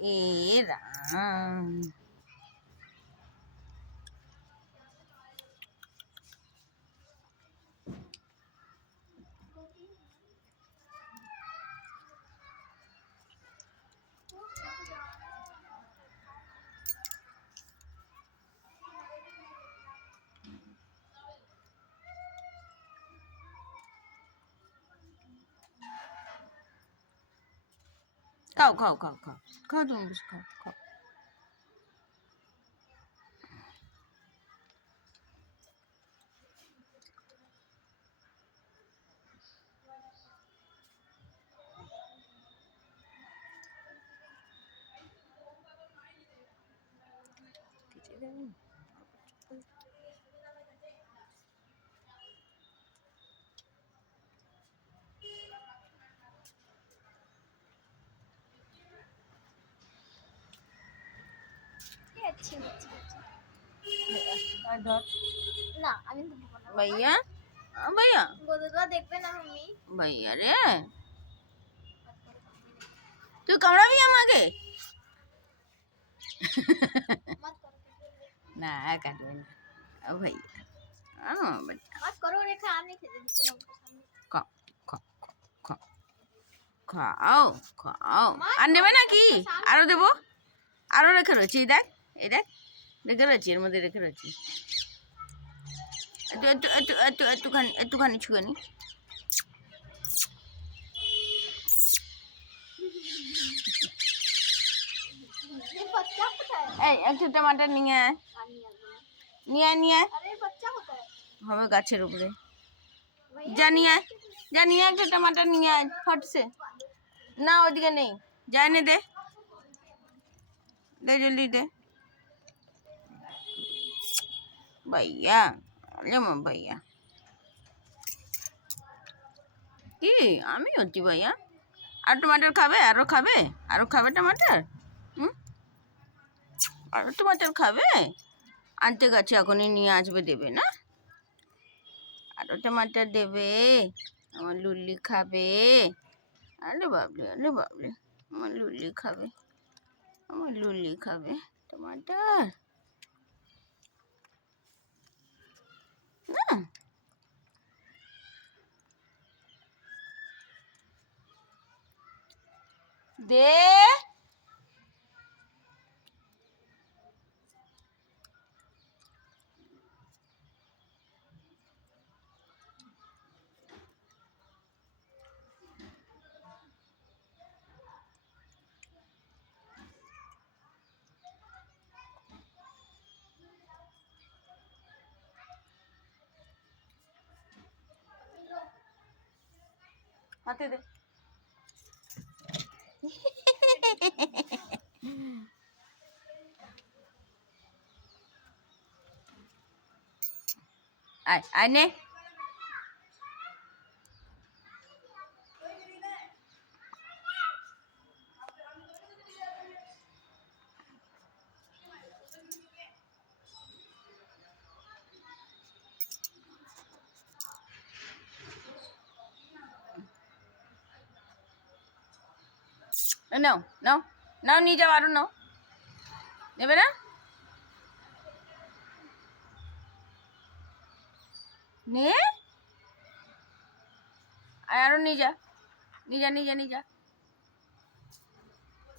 এ রাম, খাও খাও খাও খাও খাও, তুমি বসে খাও খাও। না আমি भैया भैया গোদা দেখবে না আমি भैया रे तू कमरा भी हम आगे मत करो ना काटवे ना ओ भैया हाँ बेटा मत करो रेखा आप नहीं खेलते दिखते हैं उनको सामने खाओ खाओ खाओ খাও খাও আর নেবে নাকি আরো দেবো আরো রেখে রয়েছি এই দেখ রেখে রয়েছি এর মধ্যে রেখে রয়েছি একটুখানি ছুঁয়ে ये बच्चा होता है এই একটু টমাটার নিয়ে আয় নিয়ে আয় अरे बच्चा होता है হবে গাছের উপরে যা নিয়ে আয় একটা টমাটার নিয়ে আয় ফটসে না ওদিকে নেই যা এনে দে দে জলদি দে भैया যেমন भैया কি আমি হচ্ছি ভাইয়া আর টমাটার খাবে আরো খাবে টমাটার আরো টমাটার খাবে আনতে গেছে এখনই নিয়ে আসবে দেবে না আরো টমাটার দেবে আমার লুল্লি খাবে আরে বাবলে আমার লুল্লি খাবে টমাটার না দে হাতে দে আয় নে নাও নিয়ে যাও আরো নাও নেবে না নে আরো নিয়ে যা